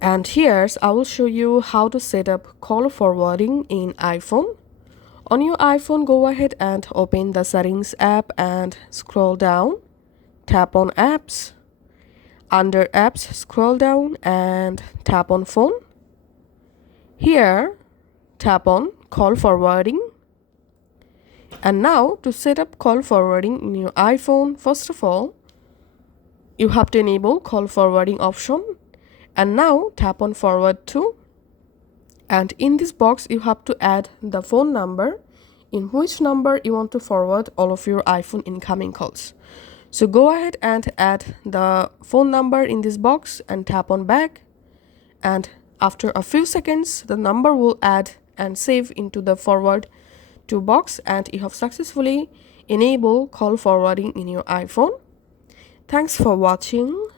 And here's I will show you how to set up call forwarding in iPhone. On your iPhone, go ahead and open the settings app and scroll down. Tap on apps. Under apps, scroll down and tap on phone. Here, tap on call forwarding. And now to set up call forwarding in your iPhone, first of all, you have to enable call forwarding option. And now tap on forward to. And in this box, you have to add the phone number in which number you want to forward all of your iPhone incoming calls. So go ahead and add the phone number in this box and tap on back. And after a few seconds, the number will add and save into the forward to box, and you have successfully enabled call forwarding in your iPhone. Thanks for watching.